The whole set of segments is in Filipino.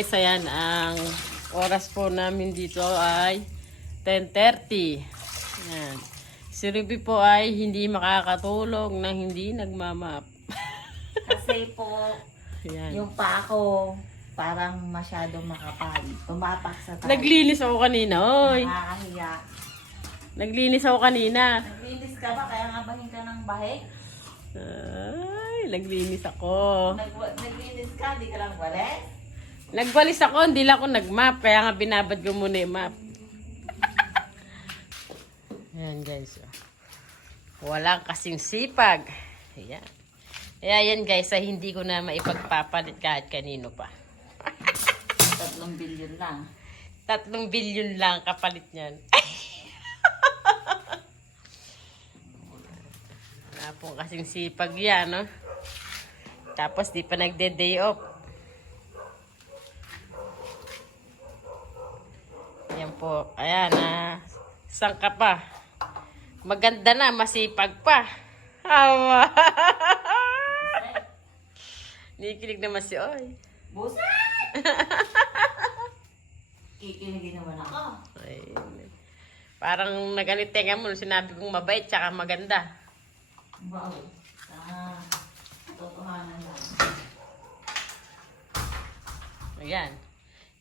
guys, ayan, ang oras po namin dito ay 10:30. Ayan. Si Ruby po ay hindi makakatulong na hindi nagmamap. Kasi po, Ayan. yung pa ako, parang masyadong makapal. Tumapak sa tayo. Naglinis ako kanina, oy. Nakakahiya. Naglinis ako kanina. Naglinis ka ba? Kaya nga bahin ka ng bahig? Ay, naglinis ako. Naglinis ka, di ka lang walis? Nagwalis ako, hindi lang ako nagmap. Kaya nga binabad ko muna yung map. Ayan guys. Walang kasing sipag. Ayan. Kaya yan guys, ay hindi ko na maipagpapalit kahit kanino pa. 3 billion lang. 3 billion lang kapalit niyan. Wala pong kasing sipag yan, no? Tapos di pa nagde-day off. Ayan po. Ayan, sangka pa. Maganda na, masipag pa. Awa. Nikilig naman si Oy. Buset! Kikiligin naman ako. Ay, parang nagalit tenga mo nung sinabi kong mabait tsaka maganda. Wow. Totohanan lang. Ayan.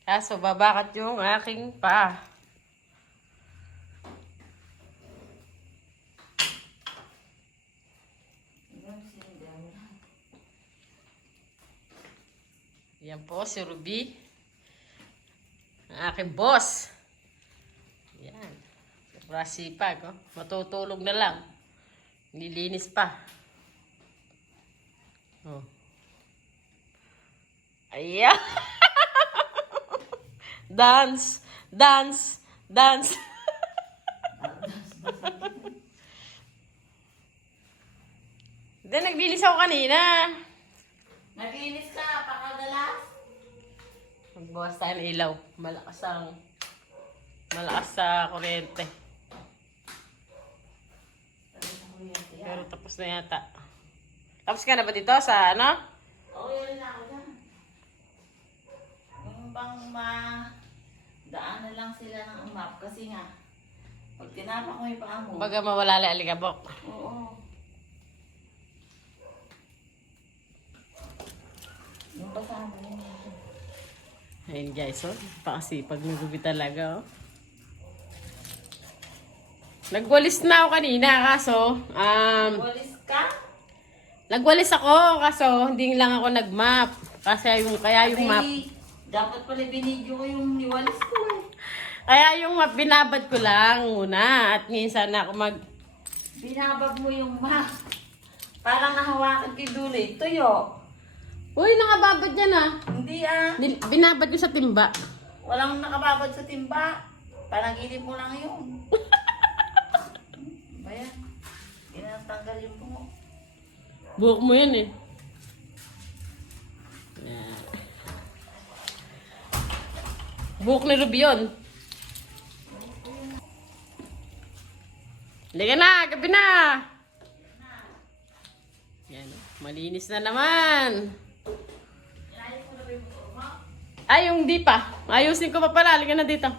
Kaso babakat yung aking pa. Yan po si Ruby. Ang aking boss. Yan. Sobra sipag. Oh. Matutulog na lang. Nilinis pa. Oh. Ayan. Dance. Dance. Dance. Hindi, naglinis ako kanina. Naglinis ka, pakadalas? Magbawas tayo ng ilaw. Malakas sa kuryente. Pero tapos na yata. Tapos ka na ba dito sa ano? Oo, yan na ako dyan. Yung bang daanan lang sila ng map kasi nga, pag tinapak mo yung paa mo. Baga mawala lang aligabok. Oo. Yung basahan mo yun. Ayun guys, oh. Pakasipag ng Ruby talaga, oh. Nagwalis na ako kanina, kaso, Walis ka? nagwalis ako, kaso, hindi lang ako nagmap. Kasi kaya yung map, Dapat pala binidyo ko yung niwalis ko eh. kaya yung map, binabad ko lang muna. At minsan ako Binabag mo yung map. Parang nahawakan kay Dulay. Tuyo. Uy, nakababad yan ah. Hindi ah. Binabad ko sa timba. Walang nakababad sa timba. Panaginip mo lang yun. Bayan. Tinatanggal yung bungo. Buhok mo yan eh. Yan. Buhok ni Ruby yun. Halika na, gabi na. Yan, malinis na naman. Ay, yung di pa. Ayusin ko pa pala. Halika na dito.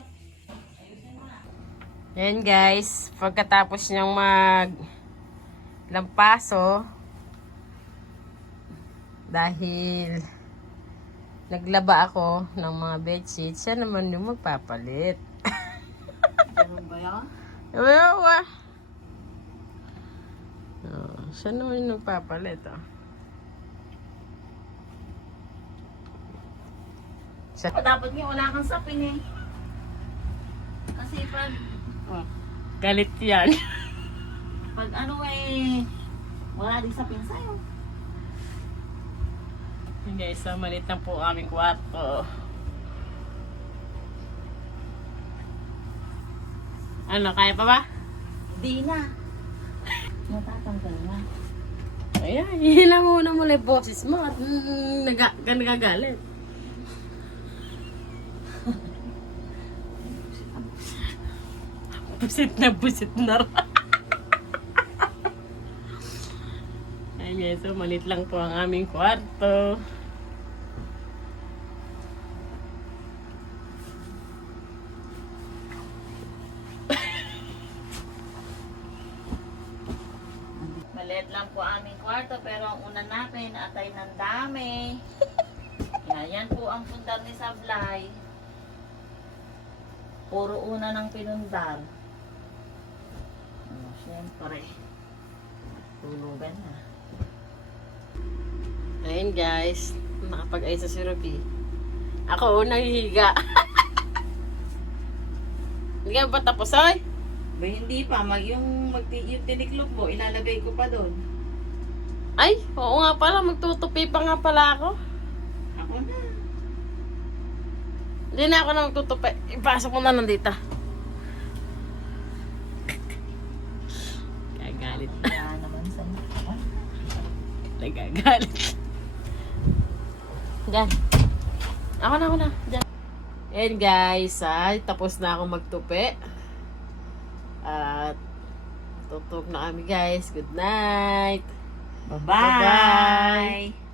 Yan guys, pagkatapos niyang lampaso, dahil naglaba ako ng mga bedsheets, siya naman yung magpapalit. Ganun ba yan? Ewa. Oh, siya naman yung magpapalit. Oh. Dapat nga wala kang sapin eh. Kasi Oh, galit yan. pag ano eh, wala din sapin sa'yo. Okay, so malit lang po aming kwarto. Ano, kaya pa ba? Di na. Natatanggal na. Ayan, yun lang muna mula yung boses mo at nagagalit. Busit na rin. Ayun guys, so malit lang po ang aming kwarto. Maliit lang po aming kwarto pero ang una namin atay ng dami. Yan po ang pundar ni Sablay. Puro una ng pinundar. Siyempre. Tulugan na. Ayun guys, nakapag-ayos sa si Ruby. Ako unang hihiga. Hindi ka ba tapos ay? Ba hindi pa, yung tiniklop mo, ilalagay ko pa doon. Ay, oo nga pala, magtutupi pa nga pala ako. Ako na. Hindi na ako na magtutupi. Ipasok mo na nandito. Gagalit. Kaya naman sa Nagagalit. Diyan. Ako na. Diyan. And guys, tapos na akong magtupi. At tutulog na kami guys. Good night. Bye-bye.